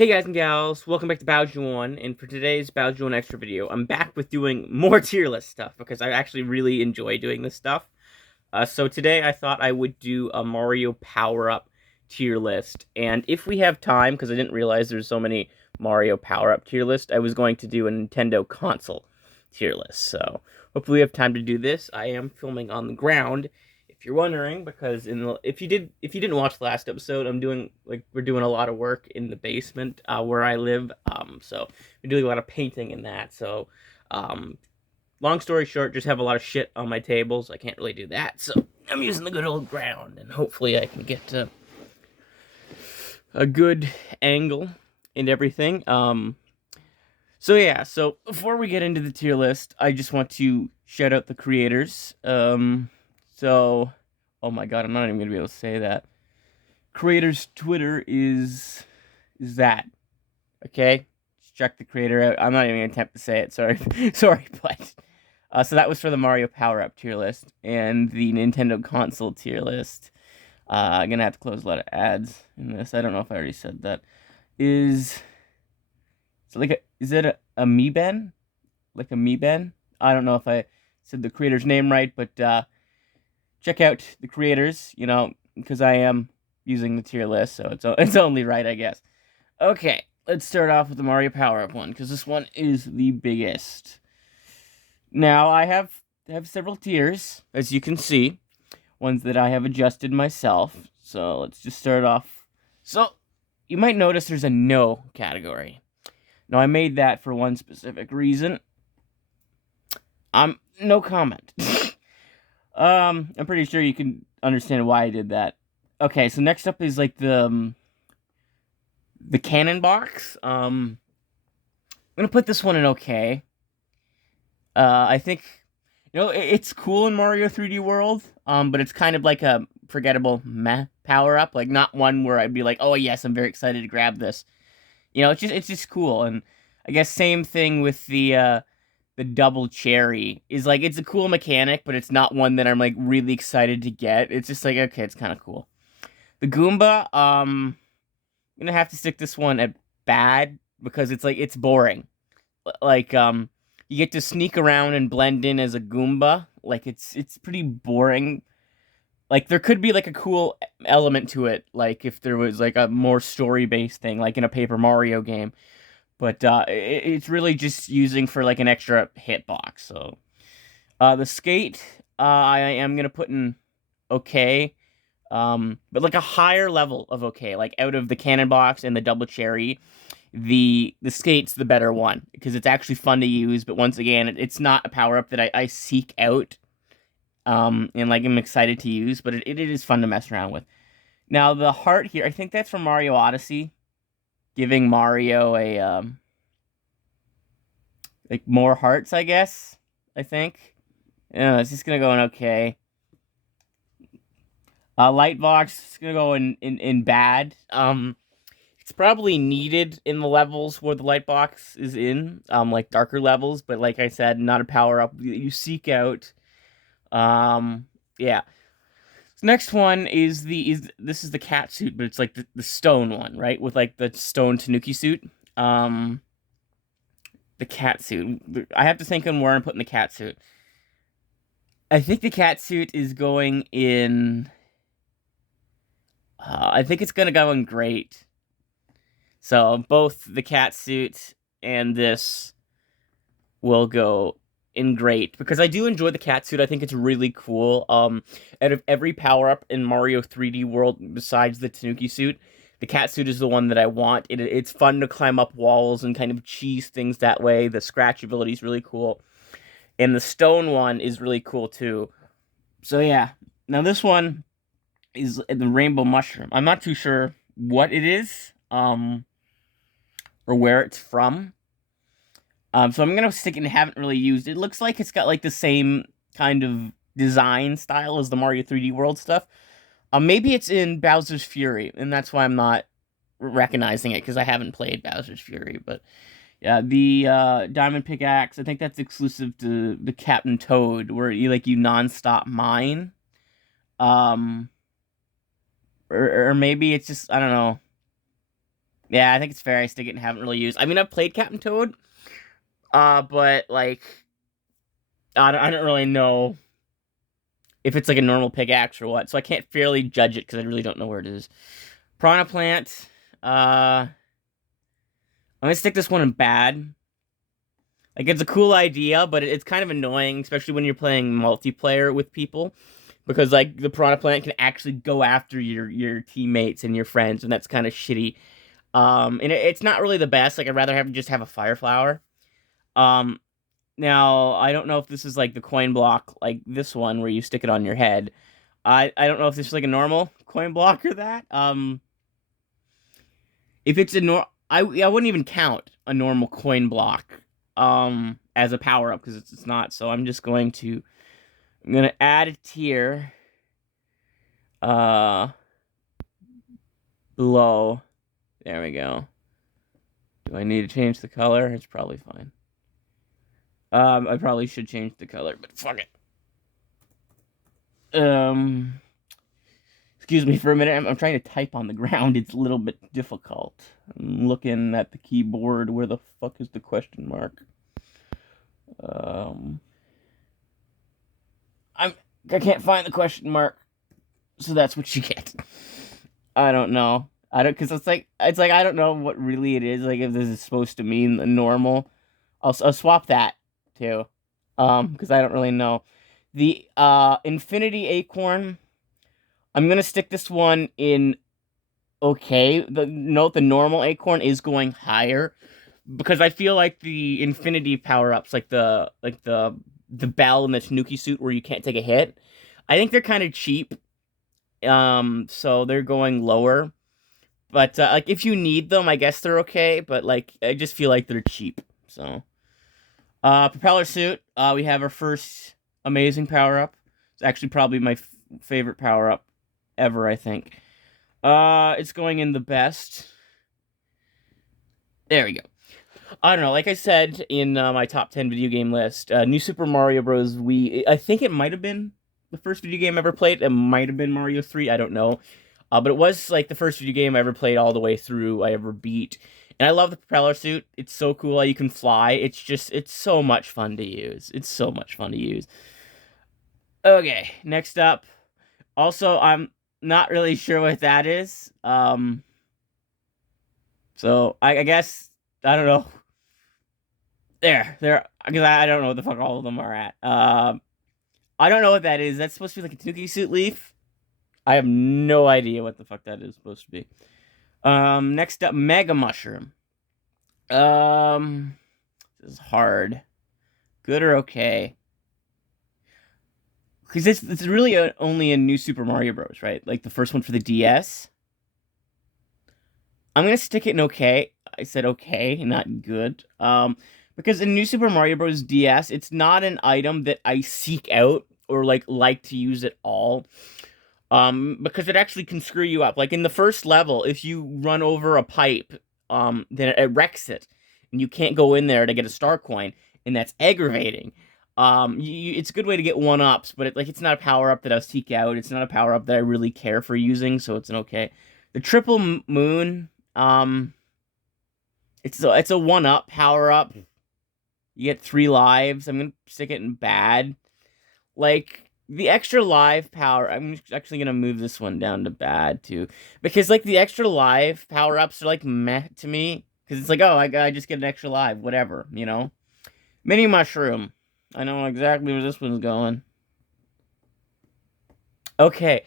Hey guys and gals, welcome back to Bowjuan, and for today's Bowjuan Extra video, I'm back with doing more tier list stuff, because I actually really enjoy doing this stuff. So today I thought I would do a Mario Power-Up tier list, and if we have time, because I didn't realize there's so many Mario Power-Up tier list, I was going to do a Nintendo console tier list, so hopefully we have time to do this. I am filming on the ground, if you're wondering, because if you didn't watch the last episode, we're doing a lot of work in the basement where I live. So we're doing a lot of painting in that. So, long story short, just have a lot of shit on my tables. I can't really do that, so I'm using the good old ground, and hopefully I can get a good angle and everything. So yeah, so before we get into the tier list, I just want to shout out the creators. So, oh my god, I'm not even gonna be able to say that. Creator's Twitter is that. Okay? Just check the creator out. I'm not even gonna attempt to say it, sorry. Sorry, but so that was for the Mario Power Up tier list and the Nintendo console tier list. I'm gonna have to close a lot of ads in this. I don't know if I already said that. Is it a Miiben? Like a Miiben? I don't know if I said the creator's name right, but check out the creators, because I am using the tier list, so it's only right, I guess. Okay, let's start off with the Mario Power Up one, because this one is the biggest. Now, I have several tiers, as you can see, ones that I have adjusted myself, so let's just start off. So, you might notice there's a no category. Now, I made that for one specific reason. No comment. I'm pretty sure you can understand why I did that. Okay, so next up is like the cannon box. I'm gonna put this one in okay. I think it's cool in Mario 3D World. But it's kind of like a forgettable meh power up. Like not one where I'd be like, oh yes, I'm very excited to grab this. It's just cool. And I guess same thing with the double cherry is like it's a cool mechanic, but it's not one that I'm like really excited to get. It's just like okay, it's kind of cool. The Goomba, I'm gonna have to stick this one at bad because it's boring. Like you get to sneak around and blend in as a Goomba. Like it's pretty boring. Like there could be like a cool element to it, like if there was like a more story based thing, like in a Paper Mario game. But it's really just using for like an extra hitbox. So the skate, I am gonna put in okay, but like a higher level of okay, like out of the cannon box and the double cherry, the skate's the better one because it's actually fun to use. But once again, it's not a power up that I seek out, and like I'm excited to use, but it is fun to mess around with. Now the heart here, I think that's from Mario Odyssey, giving Mario a like more hearts, I guess. I think. Yeah, it's just gonna go in okay. Light box is gonna go in bad. It's probably needed in the levels where the light box is in, like darker levels. But like I said, not a power up you seek out. Yeah. So next one is this is the cat suit, but it's like the stone one, right? With like the stone Tanuki suit. The cat suit. I have to think on where I'm putting the cat suit. I think the cat suit is going in. I think it's gonna go in great. So both the cat suit and this will go in great because I do enjoy the cat suit. I think it's really cool. Out of every power up in Mario 3D World besides the Tanuki suit, the cat suit is the one that I want. It's fun to climb up walls and kind of cheese things that way. The scratch ability is really cool, and the stone one is really cool too. So yeah, now this one is the rainbow mushroom. I'm not too sure what it is, or where it's from. So I'm gonna stick it and haven't really used. It looks like it's got like the same kind of design style as the Mario 3D World stuff. Maybe it's in Bowser's Fury, and that's why I'm not recognizing it because I haven't played Bowser's Fury. But yeah, the Diamond Pickaxe, I think that's exclusive to the Captain Toad, where you non-stop mine. Or maybe it's just I don't know. Yeah, I think it's fair. I stick it and haven't really used. I mean, I've played Captain Toad, but like I don't really know if it's like a normal pickaxe or what, so I can't fairly judge it because I really don't know where it is. Piranha Plant. I'm gonna stick this one in bad. Like it's a cool idea, but it's kind of annoying, especially when you're playing multiplayer with people, because like the Piranha Plant can actually go after your teammates and your friends, and that's kind of shitty. And it's not really the best. Like I'd rather have just have a Fire Flower. Um, Now I don't know if this is like the coin block, like this one where you stick it on your head. I don't know if this is like a normal coin block or that. If it's a I wouldn't even count a normal coin block as a power up because it's not. So I'm gonna add a tier uh below. There we go. Do I need to change the color? It's probably fine. I probably should change the color, but fuck it. Excuse me for a minute. I'm trying to type on the ground. It's a little bit difficult. I'm looking at the keyboard. Where the fuck is the question mark? Um, I can't find the question mark, so that's what you get. I don't know. I don't because it's like I don't know what really it is. Like if this is supposed to mean the normal, I'll swap that too. Because I don't really know. The Infinity Acorn. I'm gonna stick this one in okay. The normal Acorn is going higher because I feel like the Infinity power ups, like the bell and the Tanuki suit where you can't take a hit. I think they're kind of cheap. So they're going lower. But like if you need them, I guess they're okay. But like I just feel like they're cheap. So propeller suit. We have our first amazing power up. It's actually probably my favorite power up ever. I think. It's going in the best. There we go. I don't know. Like I said in my top 10 video game list, New Super Mario Bros. Wii. I think it might have been the first video game I ever played. It might have been Mario 3. I don't know. But it was like the first video game I ever played all the way through. I ever beat. And I love the propeller suit. It's so cool how you can fly. It's so much fun to use. It's so much fun to use. Okay, next up. Also, I'm not really sure what that is. So I guess I don't know. There, because I don't know what the fuck all of them are at. I don't know what that is. That's supposed to be like a Tanuki suit leaf. I have no idea what the fuck that is supposed to be. Next up, Mega Mushroom. This is hard. Good or okay? Because it's really only a New Super Mario Bros. Right? Like the first one for the DS. I'm gonna stick it in okay. I said okay, not good. Because in New Super Mario Bros. DS, it's not an item that I seek out or like to use at all. Because it actually can screw you up. Like in the first level, if you run over a pipe, then it wrecks it, and you can't go in there to get a star coin, and that's aggravating. It's a good way to get one ups, but it's not a power up that I'll seek out. It's not a power up that I really care for using, so it's an okay. The triple moon, it's a one up power up. You get 3 lives. I'm gonna stick it in bad. Like the extra live power, I'm actually gonna move this one down to bad too, because like the extra live power ups are like meh to me, because it's like oh I just get an extra live, whatever, you know. Mini mushroom, I know exactly where this one's going. Okay,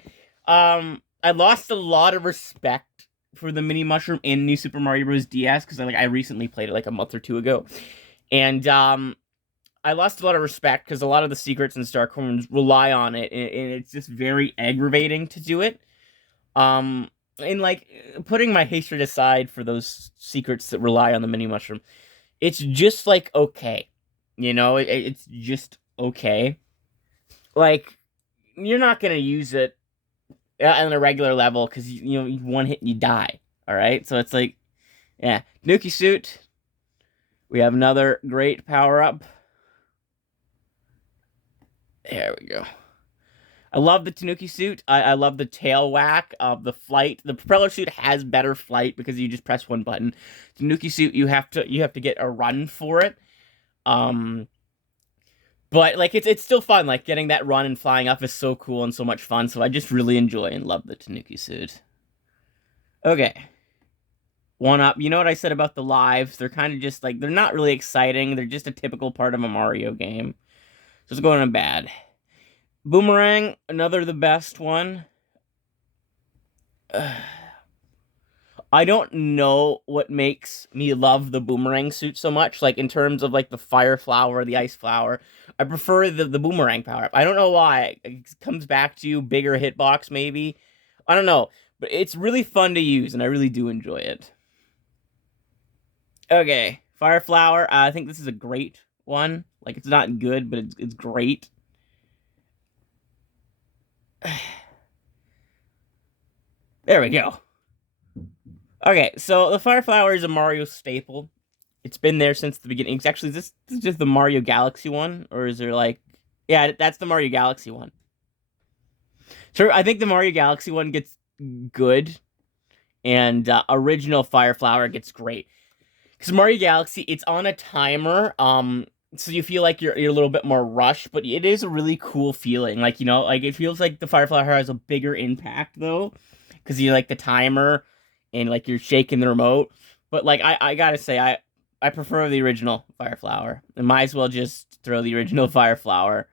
I lost a lot of respect for the mini mushroom in New Super Mario Bros. DS because I recently played it like a month or two ago, and I lost a lot of respect because a lot of the secrets and star coins rely on it, and it's just very aggravating to do it. And like putting my hatred aside for those secrets that rely on the mini mushroom, it's just like okay, you know, it's just okay. Like you're not gonna use it on a regular level because you know one hit and you die. All right, so it's like yeah, Nuki suit. We have another great power up. There we go. I love the Tanuki suit. I love the tail whack of the flight. The propeller suit has better flight because you just press one button. Tanuki suit, you have to get a run for it. Um, but like it's still fun. Like getting that run and flying up is so cool and so much fun. So I just really enjoy and love the Tanuki suit. Okay, one up. You know what I said about the lives? They're kind of just like they're not really exciting. They're just a typical part of a Mario game. So it's going on bad. Boomerang, another the best one. I don't know what makes me love the boomerang suit so much. Like in terms of like the fire flower, the ice flower, I prefer the boomerang power up. I don't know why. It comes back to you, bigger hitbox maybe. I don't know, but it's really fun to use, and I really do enjoy it. Okay, fire flower. I think this is a great one. Like it's not good, but it's great. There we go. Okay, so the fire flower is a Mario staple. It's been there since the beginning. It's actually this is just the Mario Galaxy one, or is there like, yeah, that's the Mario Galaxy one. Sure, I think the Mario Galaxy one gets good, and original Fire Flower gets great because Mario Galaxy it's on a timer. So you feel like you're a little bit more rushed, but it is a really cool feeling. Like like it feels like the Fire Flower has a bigger impact though, because you like the timer, and like you're shaking the remote. But like I gotta say I prefer the original Fire Flower. And might as well just throw the original Fire Flower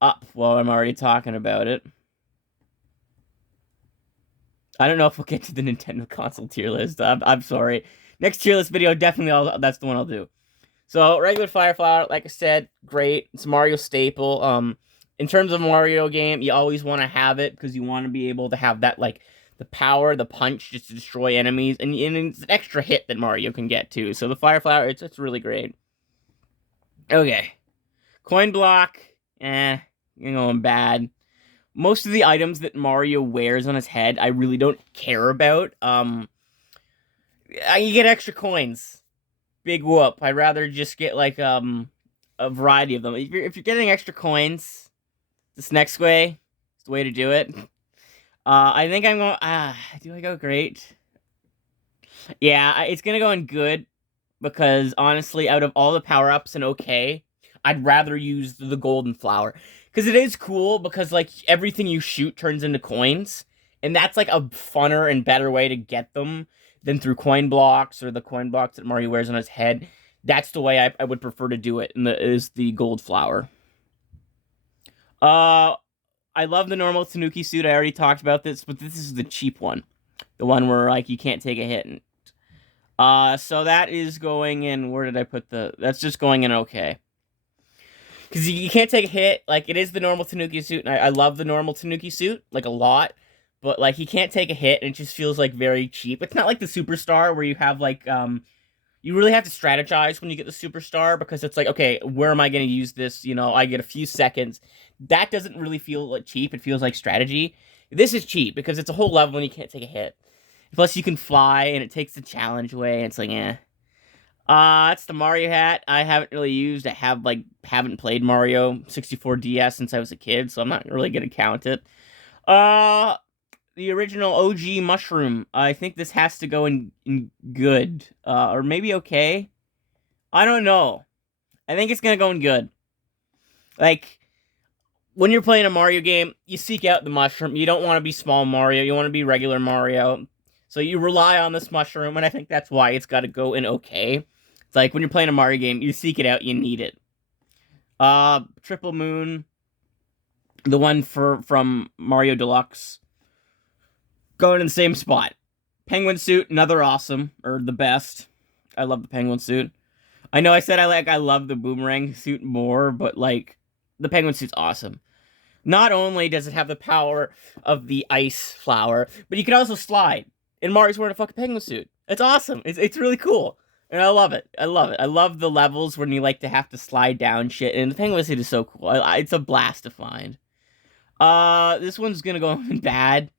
up while I'm already talking about it. I don't know if we'll get to the Nintendo console tier list. I'm sorry. Next tier list video, definitely that's the one I'll do. So regular Fire Flower, like I said, great. It's a Mario staple. In terms of Mario game, you always want to have it because you want to be able to have that like the power, the punch, just to destroy enemies, and it's an extra hit that Mario can get too. So the Fire Flower, it's really great. Okay, coin block, you're going bad. Most of the items that Mario wears on his head, I really don't care about. You get extra coins. Big whoop. I'd rather just get like a variety of them. If you're getting extra coins, this next way is the way to do it. I think I'm going. Do I go great? Yeah, it's gonna go in good because honestly, out of all the power ups and okay, I'd rather use the golden flower because it is cool because like everything you shoot turns into coins, and that's like a funner and better way to get them than through coin blocks or the coin blocks that Mario wears on his head. That's the way I would prefer to do it, and is the gold flower. Uh, I love the normal Tanuki suit. I already talked about this, but this is the cheap one, the one where like you can't take a hit. So that is going in. Where did I put the? That's just going in okay. Because you can't take a hit. Like it is the normal Tanuki suit, and I love the normal Tanuki suit like a lot. But like he can't take a hit, and it just feels like very cheap. It's not like the superstar where you have like you really have to strategize when you get the superstar because it's like, okay, where am I going to use this? I get a few seconds. That doesn't really feel like cheap. It feels like strategy. This is cheap because it's a whole level and you can't take a hit. Plus, you can fly and it takes the challenge away. And it's like, eh. That's the Mario hat. I haven't really used. Haven't played Mario 64 DS since I was a kid, so I'm not really gonna count it. Uh, the original OG mushroom. I think this has to go in good. Or maybe okay. I don't know. I think it's gonna go in good. Like, when you're playing a Mario game, you seek out the mushroom. You don't want to be small Mario. You want to be regular Mario. So you rely on this mushroom, and I think that's why it's got to go in okay. It's like when you're playing a Mario game, you seek it out, you need it. Triple Moon, the one from Mario Deluxe, going in the same spot. Penguin suit, another awesome, or the best. I love the penguin suit. I know I said I love the boomerang suit more, but like the penguin suit's awesome. Not only does it have the power of the ice flower, but you can also slide. And Mario's wearing a fucking penguin suit. It's awesome. It's really cool. And I love it. I love it. I love the levels when you like to have to slide down shit. And the penguin suit is so cool. It's a blast to find. This one's gonna go in bad.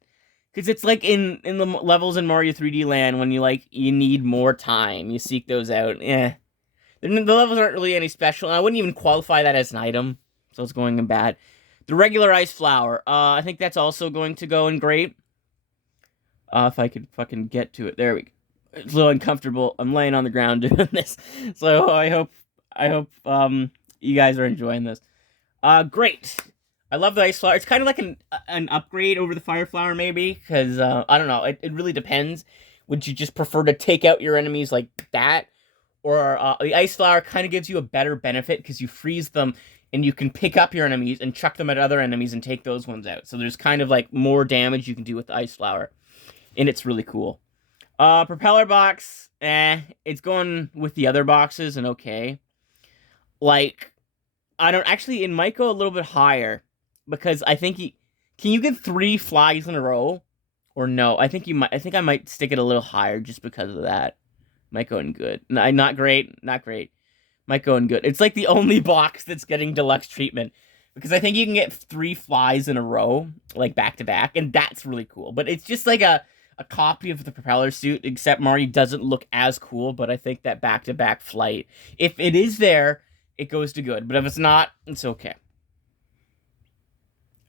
Because it's like in the levels in Mario 3D Land when you need more time. You seek those out. The levels aren't really any special. And I wouldn't even qualify that as an item. So it's going in bad. The regular ice flower. I think that's also going to go in great. If I could fucking get to it. There we go. It's a little uncomfortable. I'm laying on the ground doing this. So I hope you guys are enjoying this. Great. I love the ice flower. It's kind of like an upgrade over the fire flower, maybe, because I don't know. It really depends. Would you just prefer to take out your enemies like that, or the ice flower kind of gives you a better benefit because you freeze them and you can pick up your enemies and chuck them at other enemies and take those ones out. So there's kind of like more damage you can do with the ice flower, and it's really cool. Propeller box, it's going with the other boxes and okay. Like, I don't actually, it might go a little bit higher because I think can you get 3 flies in a row or no? I think you might. I think I might stick it a little higher just because of that. Might go in good. Not great, not great. Might go in good. It's like the only box that's getting deluxe treatment because I think you can get 3 flies in a row, like back to back, and that's really cool. But it's just like a copy of the propeller suit, except Mario doesn't look as cool. But I think that back to back flight, if it is there, it goes to good. But if it's not, it's okay.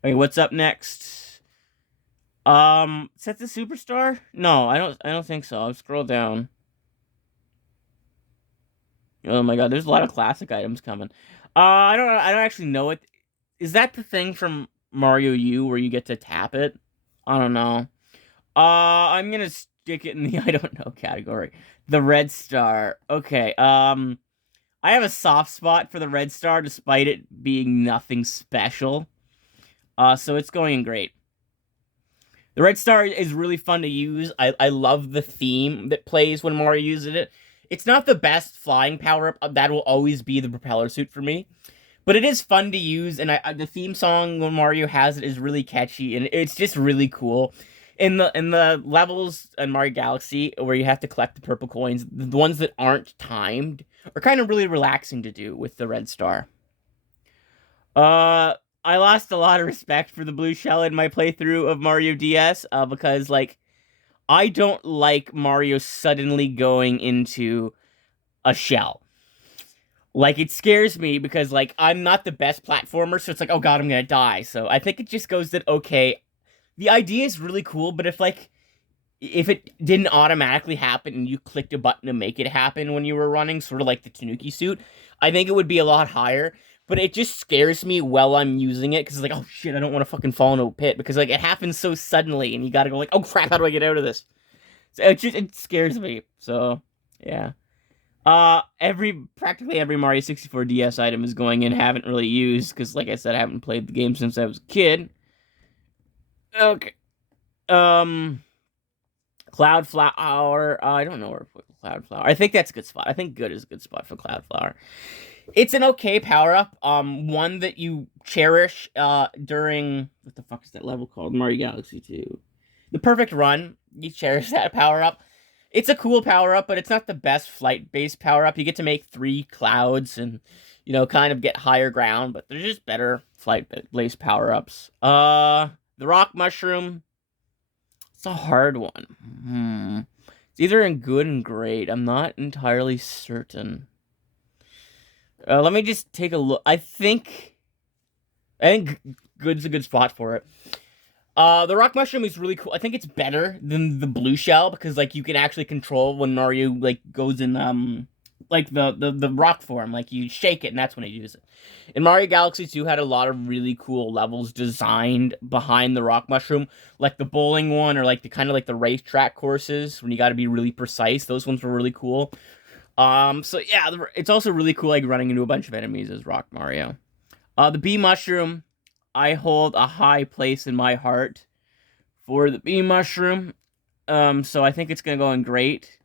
Okay, what's up next? Set the superstar? No, I don't think so. I'll scroll down. Oh my god, there's a lot of classic items coming. I don't actually know it. Is that the thing from Mario U where you get to tap it? I don't know. I'm gonna stick it in the I don't know category. The red star. Okay. I have a soft spot for the red star despite it being nothing special. So it's going great. The red star is really fun to use. I love the theme that plays when Mario uses it. It's not the best flying power-up. That will always be the propeller suit for me. But it is fun to use, and the theme song when Mario has it is really catchy, and it's just really cool. In the levels in Mario Galaxy where you have to collect the purple coins, the ones that aren't timed are kind of really relaxing to do with the red star. I lost a lot of respect for the blue shell in my playthrough of Mario DS, because like I don't like Mario suddenly going into a shell. Like, it scares me because, like, I'm not the best platformer, so it's like, oh god, I'm gonna die. So I think it just goes that, okay, the idea is really cool, but if it didn't automatically happen and you clicked a button to make it happen when you were running, sort of like the Tanuki suit, I think it would be a lot higher. But it just scares me while I'm using it, because it's like, oh shit, I don't want to fucking fall into a pit, because, like, it happens so suddenly, and you gotta go like, oh crap, how do I get out of this? So it scares me, so, yeah. Practically every Mario 64 DS item is going in, haven't really used, because like I said, I haven't played the game since I was a kid. Okay. Cloud Flower, I don't know where to put Cloud Flower. I think that's a good spot. I think good is a good spot for Cloud Flower. It's an okay power-up, one that you cherish, during, what the fuck is that level called? Mario Galaxy 2. The Perfect Run, you cherish that power-up. It's a cool power-up, but it's not the best flight-based power-up. You get to make 3 clouds and, kind of get higher ground, but there's just better flight-based power-ups. The Rock Mushroom, it's a hard one. It's either in good and great. I'm not entirely certain. Let me just take a look. I think good's a good spot for it. The rock mushroom is really cool. I think it's better than the blue shell because like you can actually control when Mario like goes in like the rock form. Like you shake it and that's when you use it. In Mario Galaxy 2 had a lot of really cool levels designed behind the rock mushroom, like the bowling one or like the kind of like the racetrack courses when you got to be really precise. Those ones were really cool. So yeah, it's also really cool like running into a bunch of enemies as Rock Mario. The bee mushroom, I hold a high place in my heart for the bee mushroom. So I think it's gonna go in great.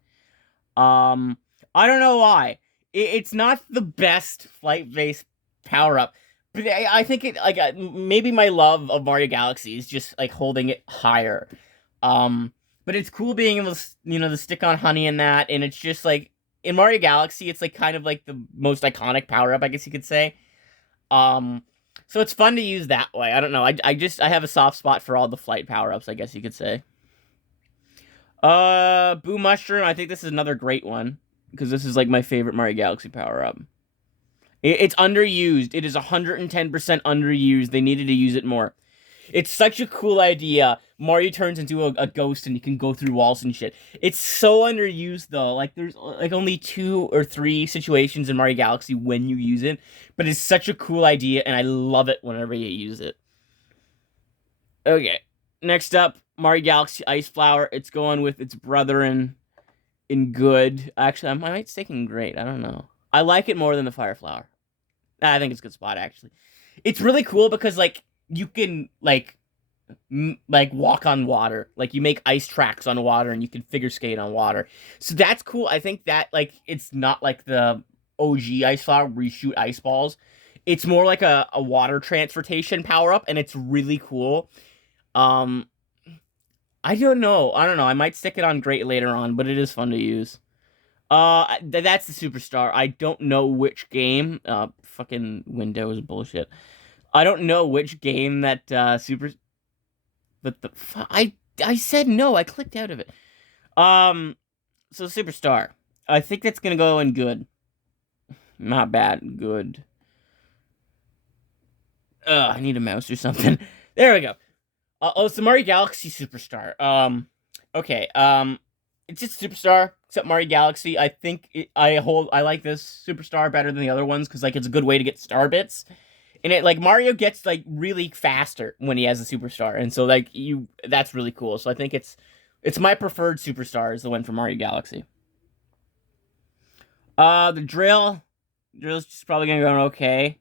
I don't know why. It's not the best flight-based power-up, but I think it like maybe my love of Mario Galaxy is just like holding it higher. But it's cool being able to to stick on honey in that, and it's just like in Mario Galaxy, it's like kind of like the most iconic power-up, I guess you could say. So it's fun to use that way. I don't know. I have a soft spot for all the flight power-ups, I guess you could say. Boo Mushroom, I think this is another great one. Because this is like my favorite Mario Galaxy power-up. It's underused. It is 110% underused. They needed to use it more. It's such a cool idea. Mario turns into a ghost and you can go through walls and shit. It's so underused though. Like there's like only 2 or 3 situations in Mario Galaxy when you use it, but it's such a cool idea and I love it whenever you use it. Okay, next up, Mario Galaxy Ice Flower. It's going with its brother in good. Actually, I might stick in great. I don't know. I like it more than the Fire Flower. I think it's a good spot actually. It's really cool because like you can like walk on water. Like you make ice tracks on water and you can figure skate on water. So that's cool. I think that like it's not like the OG Ice Flower where you shoot ice balls. It's more like a water transportation power up and it's really cool. Um I don't know. I don't know. I might stick it on great later on, but it is fun to use. That's the superstar. I don't know which game. Fucking Windows bullshit. I don't know which game that super. But I said no. I clicked out of it. Um, so superstar. I think that's gonna go in good. Not bad. Good. I need a mouse or something. There we go. Oh, it's the Mario Galaxy Superstar. Okay. It's just Superstar, except Mario Galaxy. I think I like this Superstar better than the other ones because like it's a good way to get star bits. And it like Mario gets like really faster when he has a Superstar, and so like that's really cool. So I think it's my preferred Superstar is the one from Mario Galaxy. The drill's just probably gonna go okay.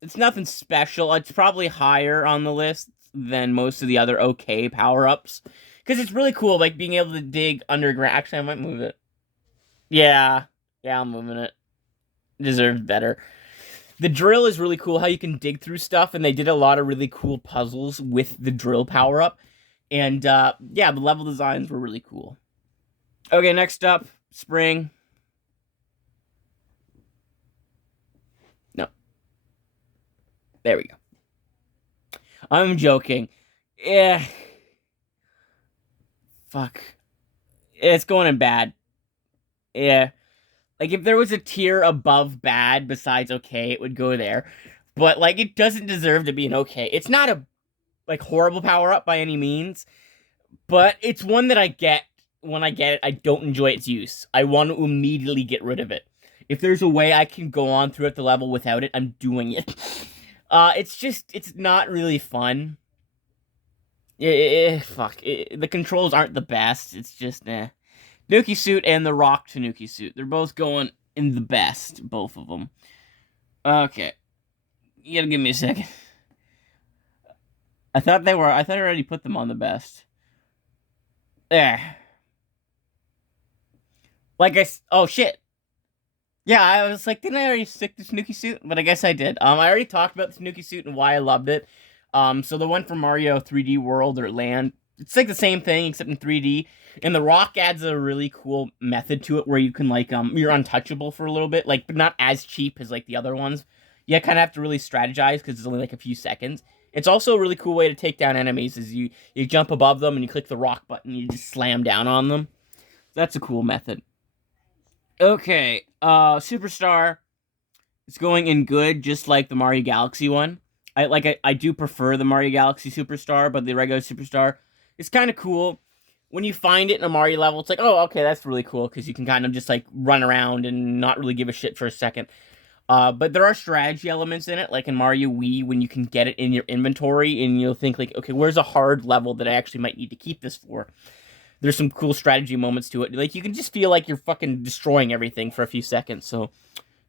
It's nothing special. It's probably higher on the list than most of the other okay power ups because it's really cool, like being able to dig underground. Actually, I might move it. Yeah, yeah, I'm moving it. Deserves better. The drill is really cool. How you can dig through stuff, and they did a lot of really cool puzzles with the drill power up. And yeah, the level designs were really cool. Okay, next up, spring. No, there we go. I'm joking. Yeah. Fuck. It's going in bad. Yeah. Like, if there was a tier above bad besides okay, it would go there. But, like, it doesn't deserve to be an okay. It's not a, like, horrible power-up by any means. But it's one that I get. When I get it, I don't enjoy its use. I want to immediately get rid of it. If there's a way I can go on throughout the level without it, I'm doing it. It's not really fun. Fuck. The controls aren't the best. It's just, eh. Nuki Suit and the Rock Tanuki Suit. They're both going in the best, both of them. Okay. You gotta give me a second. I thought I already put them on the best. There. Oh shit. Yeah, I was like, didn't I already stick the Tanuki Suit? But I guess I did. I already talked about the Tanuki Suit and why I loved it. So the one from Mario 3D World or Land, it's like the same thing except in 3D. And the Rock adds a really cool method to it where you can like you're untouchable for a little bit, like but not as cheap as like the other ones. You kind of have to really strategize because it's only like a few seconds. It's also a really cool way to take down enemies. Is you jump above them and you click the rock button, and you just slam down on them. That's a cool method. Okay, Superstar. It's going in good, just like the Mario Galaxy one. I do prefer the Mario Galaxy Superstar, but the regular Superstar is kind of cool. When you find it in a Mario level, it's like, oh, okay, that's really cool because you can kind of just like run around and not really give a shit for a second. But there are strategy elements in it, like in Mario Wii, when you can get it in your inventory and you'll think like, okay, where's a hard level that I actually might need to keep this for? There's some cool strategy moments to it. Like you can just feel like you're fucking destroying everything for a few seconds. So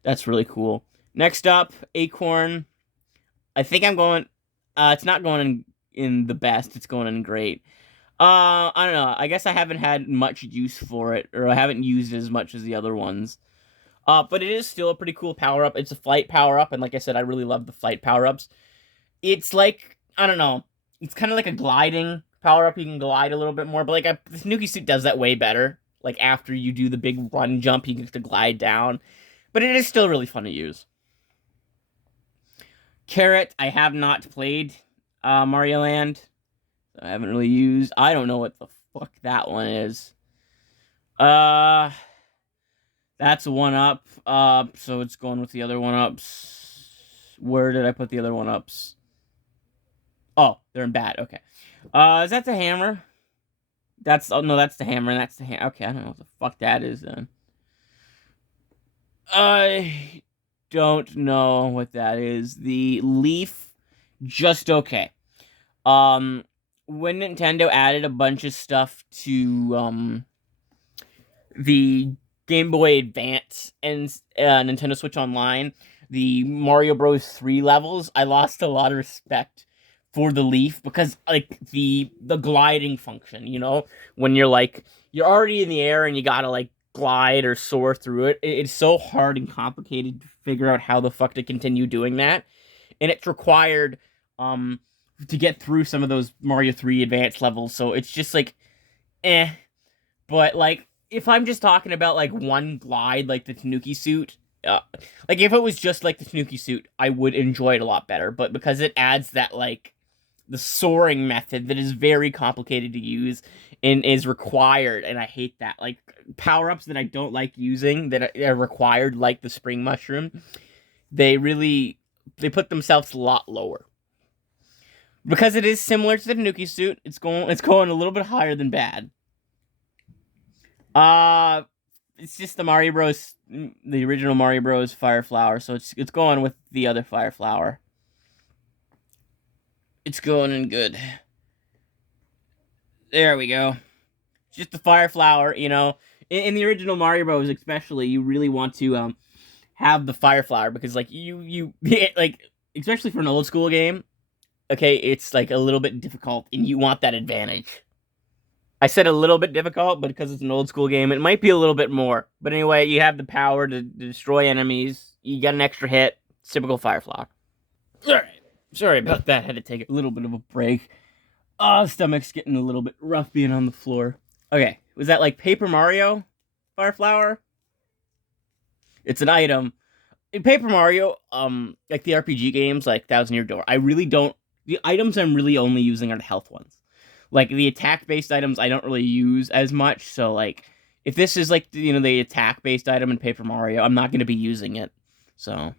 that's really cool. Next up, Acorn. I think I'm going. It's not going in the best. It's going in great. I don't know. I guess I haven't had much use for it, or I haven't used it as much as the other ones. But it is still a pretty cool power up. It's a flight power up, and like I said, I really love the flight power ups. It's like I don't know. It's kind of like a gliding power up. You can glide a little bit more, but like the Nuki Suit does that way better. Like after you do the big run jump, you get to glide down. But it is still really fun to use. Carrot, I have not played Mario Land. I haven't really used. I don't know what the fuck that one is. Uh, That's a one up. So it's going with the other one ups. Where did I put the other one ups? Oh, they're in bad. Okay. Is that the hammer? That's oh no, that's the hammer, and that's the Okay, I don't know what the fuck that is then. I don't know what that is. The leaf, just okay. Um, when Nintendo added a bunch of stuff to the Game Boy Advance and Nintendo Switch Online, the Mario Bros. 3 levels, I lost a lot of respect for the Leaf because like the gliding function, when you're already in the air and you gotta like glide or soar through it. It's so hard and complicated to figure out how the fuck to continue doing that, and it's required um to get through some of those Mario 3 Advance levels. So it's just like eh. But like if I'm just talking about like one glide, like the Tanuki suit, like if it was just like the Tanuki suit, I would enjoy it a lot better. But because it adds that like the soaring method that is very complicated to use and is required, and I hate that. Like power ups that I don't like using that are required, like the spring mushroom, they put themselves a lot lower. Because it is similar to the Tanuki suit, it's going a little bit higher than bad. Uh it's just the Mario Bros. The original Mario Bros. Fire Flower, so it's going with the other Fire Flower. It's going in good. There we go. Just the Fire Flower, In the original Mario Bros. Especially, you really want to have the Fire Flower because like you like especially for an old school game, okay, it's like a little bit difficult and you want that advantage. I said a little bit difficult, but because it's an old school game, it might be a little bit more. But anyway, you have the power to destroy enemies. You got an extra hit. Typical Firefly. Alright. Sorry about that. Had to take a little bit of a break. Oh, stomach's getting a little bit rough being on the floor. Okay. Was that like Paper Mario Fireflower? It's an item. In Paper Mario, like the RPG games, like Thousand Year Door, I really don't. The items I'm really only using are the health ones. Like the attack based items, I don't really use as much. So like, if this is like the attack based item in Paper Mario, I'm not gonna be using it. So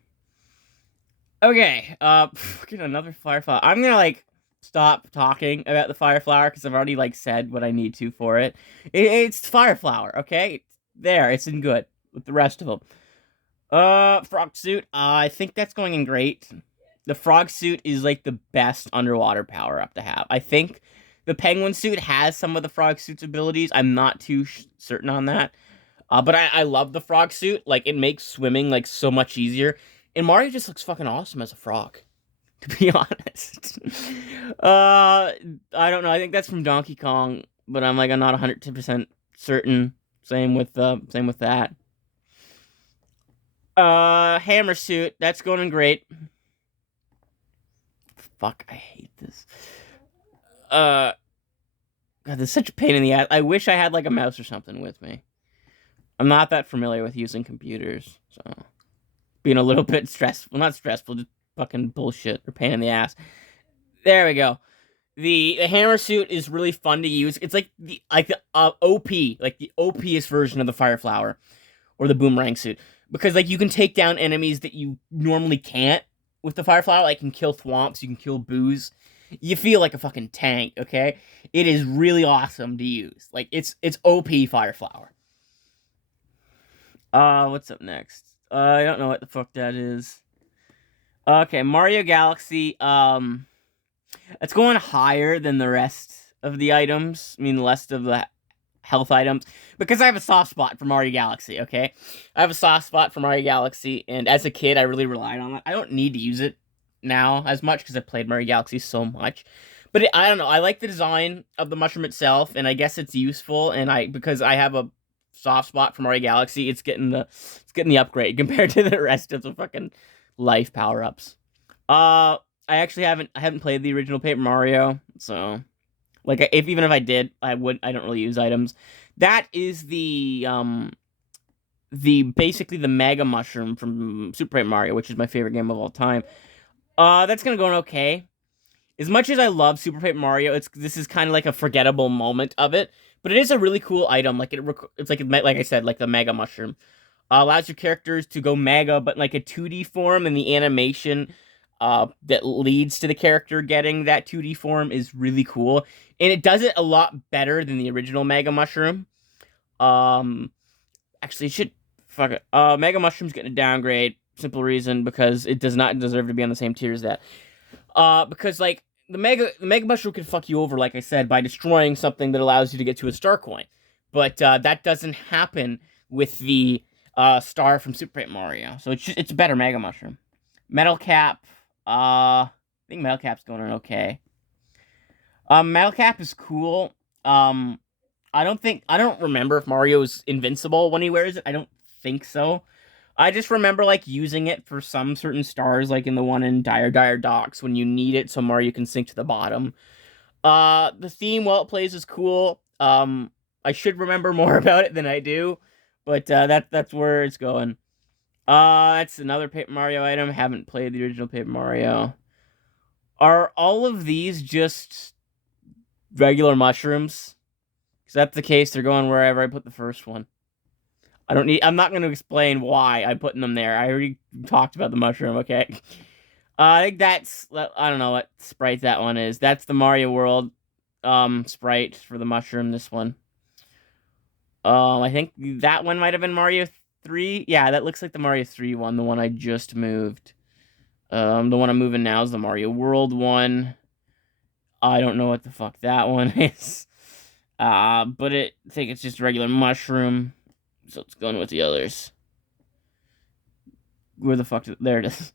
okay, fucking another Fire Flower. I'm gonna like stop talking about the Fire Flower because I've already like said what I need to for it. It's Fire Flower, okay? There, it's in good with the rest of them. Frog suit. I think that's going in great. The frog suit is like the best underwater power up to have. I think the penguin suit has some of the frog suit's abilities. I'm not too certain on that. But I love the frog suit. Like it makes swimming like so much easier. And Mario just looks fucking awesome as a frog. To be honest. I don't know. I think that's from Donkey Kong, but I'm not 100% certain. Same with that. Hammer suit. That's going great. Fuck, I hate this. God, this is such a pain in the ass. I wish I had like a mouse or something with me. I'm not that familiar with using computers, so being a little bit stressful. Not stressful, just fucking bullshit or pain in the ass. There we go. The hammer suit is really fun to use. It's like the OP, like the OPest version of the Fire Flower or the boomerang suit, because like you can take down enemies that you normally can't with the Fire Flower. Like you can kill thwomps, you can kill boos. You feel like a fucking tank, okay? It is really awesome to use. Like it's OP Fire Flower. What's up next? I don't know what the fuck that is. Okay, Mario Galaxy. It's going higher than the rest of the items. I mean, the rest of the health items, because I have a soft spot for Mario Galaxy. Okay, I have a soft spot for Mario Galaxy, and as a kid, I really relied on it. I don't need to use it now as much because I played Mario Galaxy so much. But I don't know. I like the design of the mushroom itself, and I guess it's useful. And because I have a soft spot for Mario Galaxy, it's getting the upgrade compared to the rest of the fucking life power ups. I actually I haven't played the original Paper Mario, so like even if I did, I don't really use items. That is the basically the Mega Mushroom from Super Paper Mario, which is my favorite game of all time. That's gonna go okay. As much as I love Super Paper Mario, this is kind of like a forgettable moment of it, but it is a really cool item. Like it's like I said, like the Mega Mushroom. Allows your characters to go mega, but like a 2D form, and the animation that leads to the character getting that 2D form is really cool. And it does it a lot better than the original Mega Mushroom. Um, Actually, it should fuck it. Mega Mushroom's getting a downgrade. Simple reason, because it does not deserve to be on the same tier as that. Because like the Mega Mushroom can fuck you over, like I said, by destroying something that allows you to get to a star coin. But that doesn't happen with the star from Super Paper Mario. So it's a better Mega Mushroom. Metal Cap. I think Metal Cap's going on okay. Metal Cap is cool. I don't remember if Mario's invincible when he wears it. I don't think so. I just remember like using it for some certain stars, like in the one in Dire Docks when you need it so Mario can sink to the bottom. The theme while it plays is cool. I should remember more about it than I do, but that's where it's going. That's another Paper Mario item. Haven't played the original Paper Mario. Are all of these just regular mushrooms? If that's the case, they're going wherever I put the first one. I'm not going to explain why I'm putting them there. I already talked about the mushroom, okay? I think I don't know what sprite that one is. That's the Mario World sprite for the mushroom, this one. I think that one might have been Mario 3. Yeah, that looks like the Mario 3 one, the one I just moved. The one I'm moving now is the Mario World one. I don't know what the fuck that one is. But I think it's just regular mushroom. So it's going with the others. Where the fuck there it is.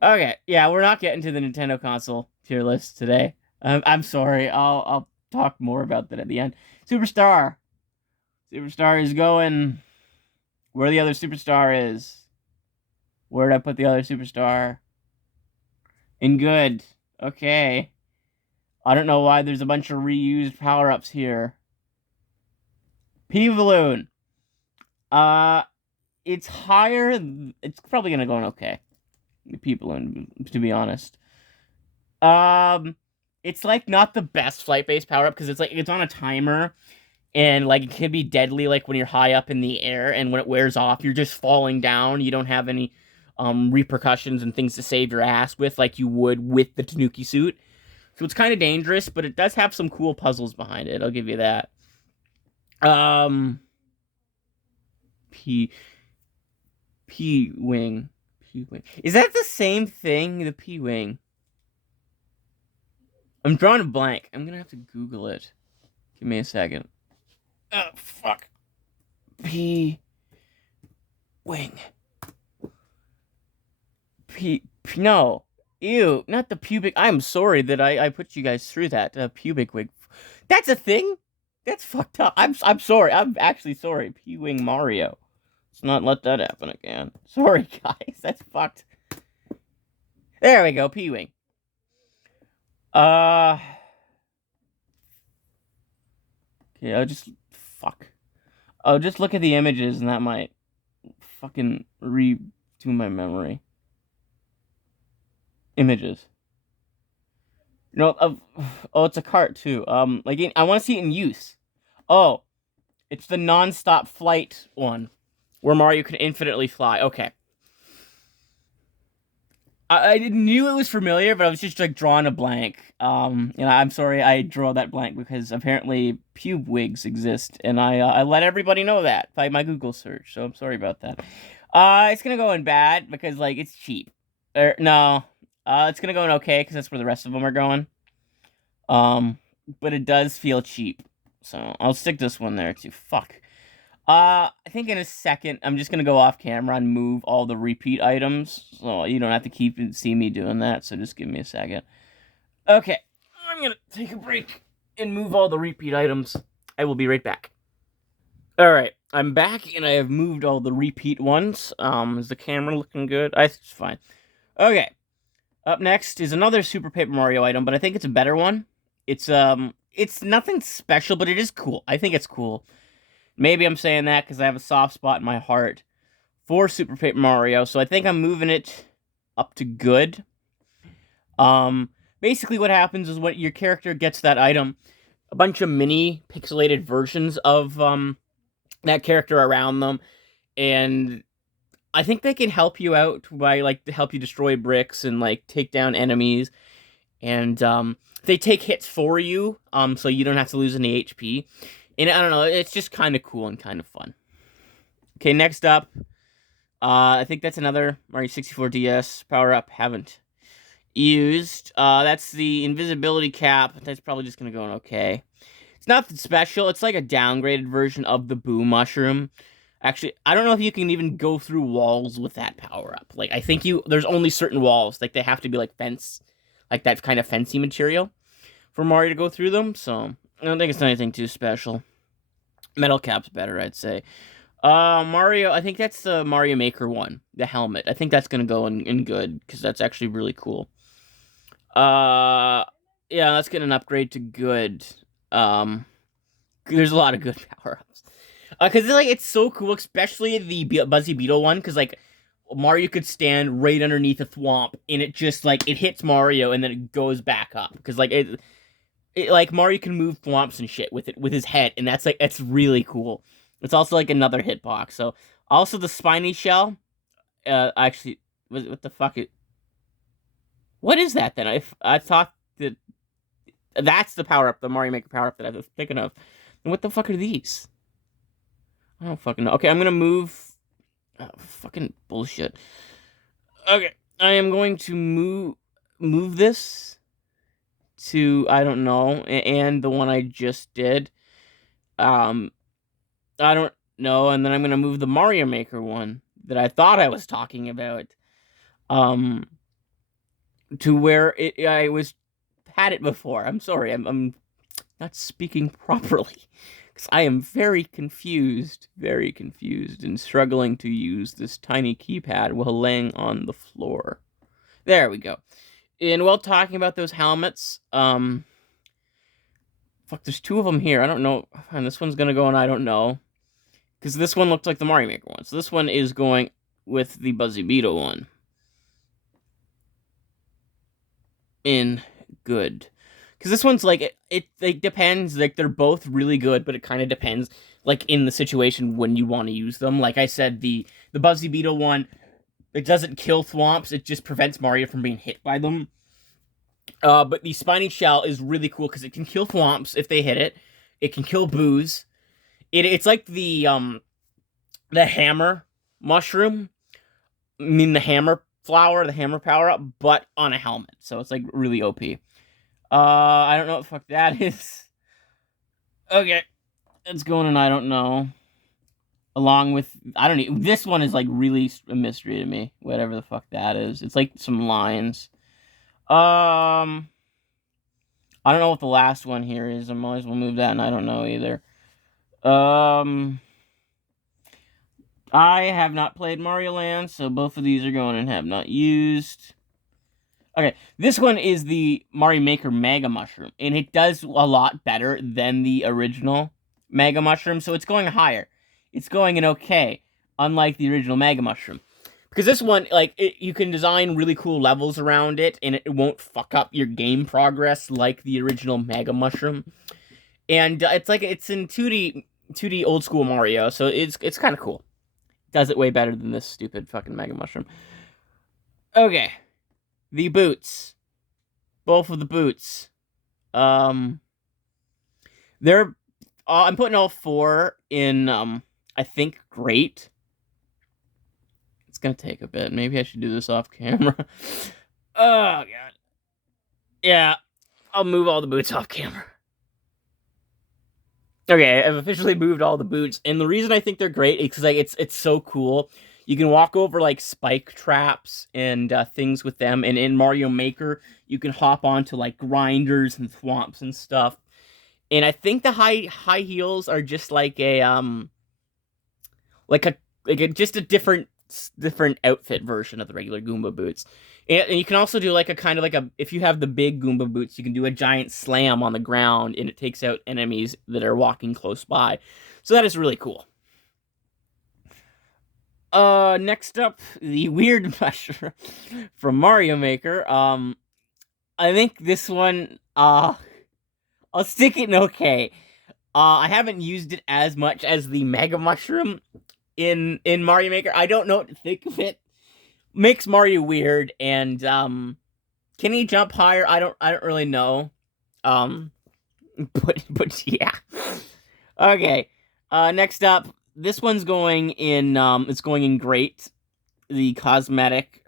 Okay, yeah, we're not getting to the Nintendo console tier list today. I'm sorry. I'll talk more about that at the end. Superstar. Superstar is going where the other superstar is. Where did I put the other superstar? In good. Okay. I don't know why there's a bunch of reused power-ups here. P-Balloon. It's higher. It's probably gonna go in okay. P-Balloon, to be honest. It's like not the best flight-based power-up because it's on a timer, and like it can be deadly like when you're high up in the air, and when it wears off, you're just falling down. You don't have any repercussions and things to save your ass with like you would with the Tanuki suit. So it's kind of dangerous, but it does have some cool puzzles behind it. I'll give you that. P Wing. P Wing. Is that the same thing? The P Wing. I'm drawing a blank. I'm gonna have to Google it. Give me a second. Oh fuck. P Wing. No. Ew, not the pubic. I'm sorry that I put you guys through that. Pubic wig. That's a thing? That's fucked up. I'm sorry. I'm actually sorry. P-Wing Mario. Let's not let that happen again. Sorry, guys. That's fucked. There we go. P-Wing. Okay, I'll just look at the images and that might fucking redo my memory. Images. No, it's a cart too. Like I want to see it in use. Oh, it's the non-stop flight one, where Mario can infinitely fly. Okay. I knew it was familiar, but I was just like drawing a blank. I'm sorry I draw that blank because apparently pube wigs exist, and I let everybody know that by my Google search. So I'm sorry about that. It's gonna go in bad because like it's cheap. No, it's gonna go in okay because that's where the rest of them are going. But it does feel cheap, so I'll stick this one there too. Fuck. I think in a second, I'm just gonna go off camera and move all the repeat items, so you don't have to see me doing that, so just give me a second. Okay, I'm gonna take a break and move all the repeat items. I will be right back. Alright, I'm back, and I have moved all the repeat ones. Is the camera looking good? It's fine. Okay, up next is another Super Paper Mario item, but I think it's a better one. It's nothing special, but it is cool. I think it's cool. Maybe I'm saying that because I have a soft spot in my heart for Super Paper Mario, so I think I'm moving it up to good. Basically what happens is when your character gets that item, a bunch of mini pixelated versions of that character around them, and I think they can help you out by like to help you destroy bricks and like take down enemies, and they take hits for you, so you don't have to lose any HP. And I don't know, it's just kind of cool and kind of fun. Okay, next up, I think that's another Mario 64 DS power up. Haven't used. That's the invisibility cap. That's probably just gonna go on okay. It's nothing special. It's like a downgraded version of the Boo Mushroom. Actually, I don't know if you can even go through walls with that power up. Like, I think there's only certain walls. Like, they have to be like fence, like that kind of fencey material for Mario to go through them. So I don't think it's anything too special. Metal cap's better, I'd say. Mario, I think that's the Mario Maker one, the helmet. I think that's gonna go in good because that's actually really cool. Yeah, let's get an upgrade to good. There's a lot of good power ups. Because it's so cool, especially the Buzzy Beetle one, because like Mario could stand right underneath a thwomp, and it just like it hits Mario, and then it goes back up. Because like it like Mario can move thwomps and shit with it with his head, and that's really cool. It's also like another hitbox. So also the spiny shell. Actually, what the fuck? What is that then? I thought that that's the power up, the Mario Maker power up that I was thinking of. And what the fuck are these? I don't fucking know. Okay, I'm gonna move. Oh, fucking bullshit. Okay, I am going to move this to I don't know, and the one I just did. I don't know, and then I'm gonna move the Mario Maker one that I thought I was talking about, um, to where I was had it before. I'm sorry, I'm not speaking properly because I am very confused, and struggling to use this tiny keypad while laying on the floor. There we go. And while talking about those helmets, fuck, there's two of them here. I don't know, and this one's gonna go, and I don't know. Because this one looked like the Mario Maker one. So this one is going with the Buzzy Beetle one. In good. Because this one's like, it depends. Like, they're both really good, but it kind of depends, like, in the situation when you want to use them. Like I said, the Buzzy Beetle one, it doesn't kill thwomps. It just prevents Mario from being hit by them. But the Spiny Shell is really cool because it can kill thwomps if they hit it. It can kill boos. It's like the hammer mushroom. I mean the hammer flower, the hammer power up, but on a helmet. So it's like really OP. I don't know what the fuck that is. Okay, it's going and I don't know. Along with I don't know. This one is like really a mystery to me. Whatever the fuck that is. It's like some lines. I don't know what the last one here is. I might as well move that, and I don't know either. I have not played Mario Land, so both of these are going and have not used. Okay, this one is the Mario Maker Mega Mushroom, and it does a lot better than the original Mega Mushroom, so it's going higher. It's going in okay, unlike the original Mega Mushroom. Because this one, like, you can design really cool levels around it, and it won't fuck up your game progress like the original Mega Mushroom. And it's in 2D old school Mario, so it's kind of cool. Does it way better than this stupid fucking Mega Mushroom. Okay. The boots. Both of the boots. They're I'm putting all four in I think great. It's gonna take a bit. Maybe I should do this off camera. Oh god. Yeah, I'll move all the boots off camera. Okay, I've officially moved all the boots, and the reason I think they're great is because like it's so cool. You can walk over like spike traps and things with them, and in Mario Maker you can hop onto like grinders and thwomps and stuff. And I think the high heels are just like just a different outfit version of the regular Goomba boots. And you can also do like a kind of like if you have the big Goomba boots, you can do a giant slam on the ground and it takes out enemies that are walking close by. So that is really cool. Next up, the weird mushroom from Mario Maker. I think this one, I'll stick it in okay. I haven't used it as much as the Mega Mushroom, in Mario Maker. I don't know what to think of it. Makes Mario weird, and can he jump higher? I don't really know. Um, but yeah. Okay. Next up, this one's going in. It's going in great. The cosmetic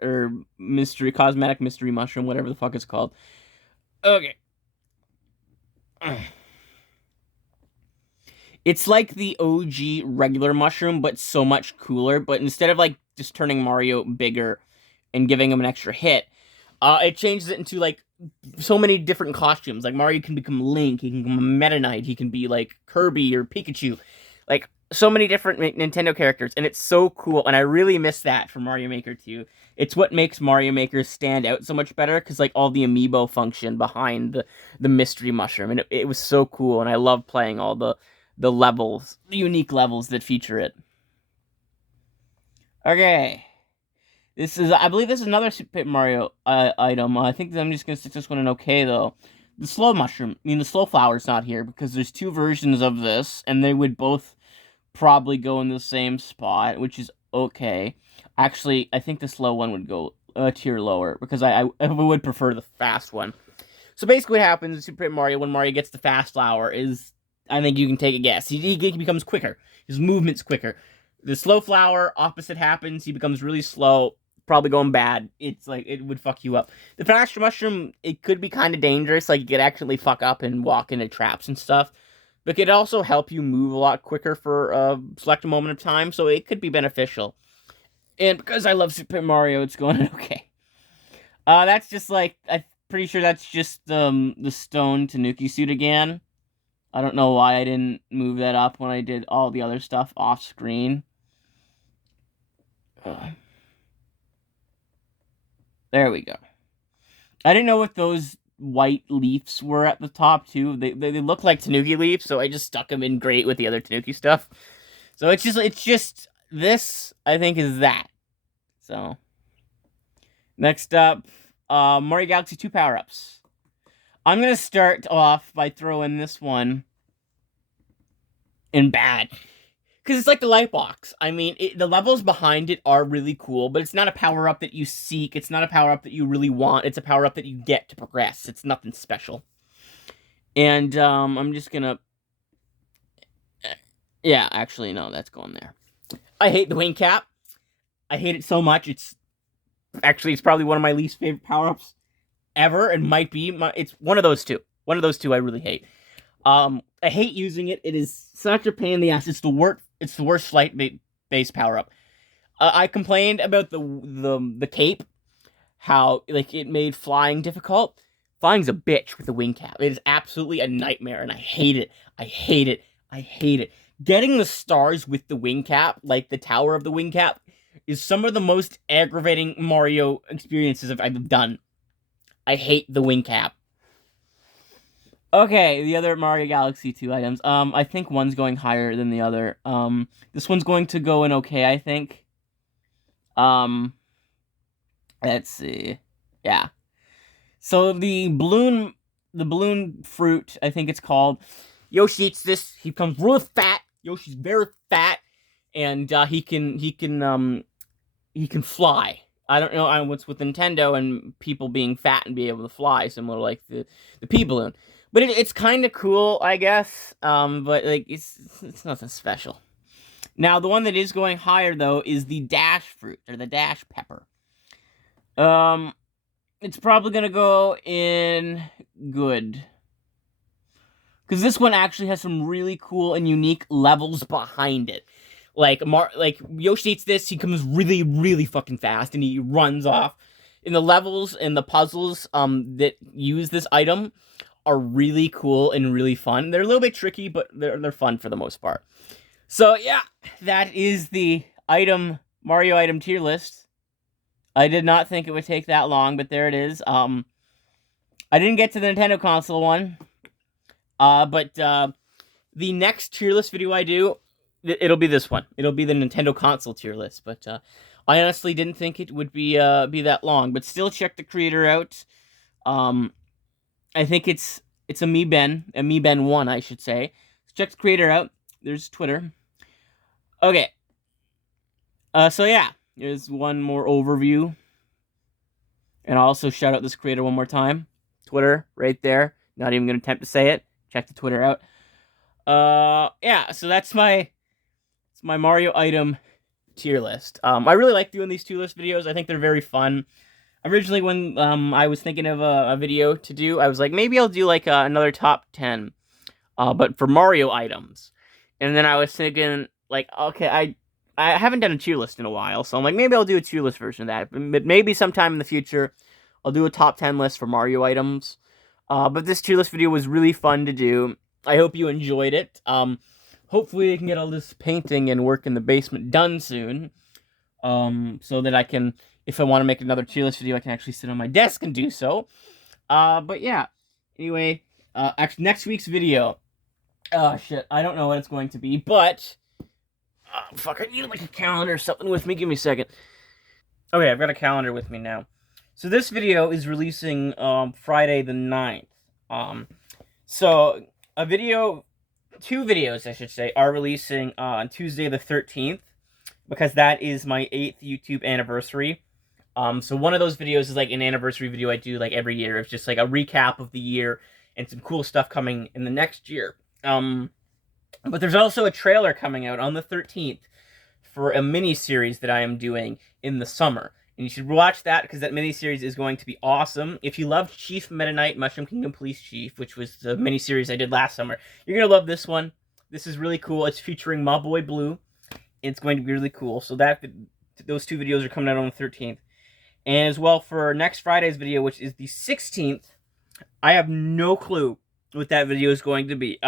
mystery mushroom, whatever the fuck it's called. Okay. It's like the OG regular mushroom, but so much cooler. But instead of like just turning Mario bigger and giving him an extra hit, it changes it into like so many different costumes. Like Mario can become Link, he can become Meta Knight, he can be like Kirby or Pikachu. Like so many different Nintendo characters, and it's so cool. And I really miss that from Mario Maker 2. It's what makes Mario Maker stand out so much better, because like all the amiibo function behind the mystery mushroom, and it was so cool. And I love playing all the levels, the unique levels that feature it. Okay. I believe this is another Super Paper Mario item. I think I'm just gonna stick this one in okay, though. The slow mushroom, the slow flower's not here, because there's two versions of this, and they would both probably go in the same spot, which is okay. Actually, I think the slow one would go a tier lower, because I would prefer the fast one. So basically what happens in Super Paper Mario when Mario gets the fast flower is, I think you can take a guess. He becomes quicker. His movement's quicker. The slow flower, opposite happens. He becomes really slow, probably going bad. It's like, it would fuck you up. The faster mushroom, it could be kind of dangerous. Like, you could actually fuck up and walk into traps and stuff. But it could also help you move a lot quicker for a select moment of time. So it could be beneficial. And because I love Super Mario, it's going okay. That's just like, I'm pretty sure that's just the stone Tanuki suit again. I don't know why I didn't move that up when I did all the other stuff off screen. There we go. I didn't know if those white leaves were at the top too. They look like Tanuki leaves, so I just stuck them in great with the other Tanuki stuff. So it's just this, I think, is that. So next up, Mario Galaxy 2 power-ups. I'm gonna start off by throwing this one in bad. Because it's like the light box. I mean, the levels behind it are really cool, but it's not a power-up that you seek. It's not a power-up that you really want. It's a power-up that you get to progress. It's nothing special. And I'm just gonna... Yeah, actually, no, that's going there. I hate the wing cap. I hate it so much. It's probably one of my least favorite power-ups ever, and might be. It's one of those two. One of those two I really hate. I hate using it. It is such a pain in the ass. It's the worst flight based power up. I complained about the cape, how like it made flying difficult. Flying's a bitch with the wing cap. It is absolutely a nightmare, and I hate it. I hate it. I hate it. Getting the stars with the wing cap, like the tower of the wing cap, is some of the most aggravating Mario experiences I've done. I hate the wing cap. Okay, the other Mario Galaxy 2 items. I think one's going higher than the other. This one's going to go in okay, I think. Let's see. Yeah. So the balloon fruit, I think it's called. Yoshi eats this. He becomes really fat. Yoshi's very fat, and he can fly. I don't know what's with Nintendo and people being fat and be able to fly, similar like the P balloon. But it's kind of cool, I guess. But like it's nothing special. Now the one that is going higher though is the dash fruit or the dash pepper. It's probably gonna go in good, because this one actually has some really cool and unique levels behind it. Like Yoshi eats this, he comes really, really fucking fast, and he runs off. And the levels and the puzzles that use this item are really cool and really fun. They're a little bit tricky, but they're fun for the most part. So yeah, that is the Mario item tier list. I did not think it would take that long, but there it is. I didn't get to the Nintendo console one. But the next tier list video I do, it'll be this one. It'll be the Nintendo console tier list. But I honestly didn't think it would be that long. But still, check the creator out. I think it's Amiiben1, I should say. Check the creator out. There's Twitter. Okay. So yeah, here's one more overview. And I'll also shout out this creator one more time. Twitter, right there. Not even gonna attempt to say it. Check the Twitter out. Yeah, so that's my Mario item tier list. I really like doing these tier list videos. I think they're very fun. Originally, when I was thinking of a video to do, I was like, maybe I'll do like another top 10, but for Mario items. And then I was thinking, like, okay, I haven't done a tier list in a while, so I'm like, maybe I'll do a tier list version of that. But maybe sometime in the future, I'll do a top 10 list for Mario items. But this tier list video was really fun to do. I hope you enjoyed it. Hopefully I can get all this painting and work in the basement done soon. So that I can, if I want to make another tier list video, I can actually sit on my desk and do so. But yeah. Anyway, actually, next week's video. Oh shit, I don't know what it's going to be, but fuck, I need like a calendar or something with me. Give me a second. Okay, I've got a calendar with me now. So this video is releasing Friday the 9th. So a video, two videos I should say, are releasing on Tuesday the 13th because that is my 8th YouTube anniversary. So one of those videos is like an anniversary video I do like every year. It's just like a recap of the year and some cool stuff coming in the next year. But there's also a trailer coming out on the 13th for a mini series that I am doing in the summer. And you should watch that because that mini series is going to be awesome. If you loved Chief Meta Knight, Mushroom Kingdom Police Chief, which was the mini series I did last summer, you're going to love this one. This is really cool. It's featuring My Boy Blue. It's going to be really cool. So those two videos are coming out on the 13th. And as well for next Friday's video, which is the 16th, I have no clue what that video is going to be.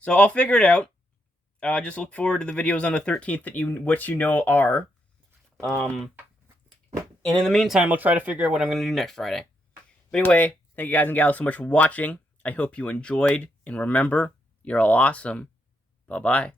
So I'll figure it out. Just look forward to the videos on the 13th that what you know are. And in the meantime, I'll try to figure out what I'm going to do next Friday. But anyway, thank you guys and gals so much for watching. I hope you enjoyed. And remember, you're all awesome. Bye-bye.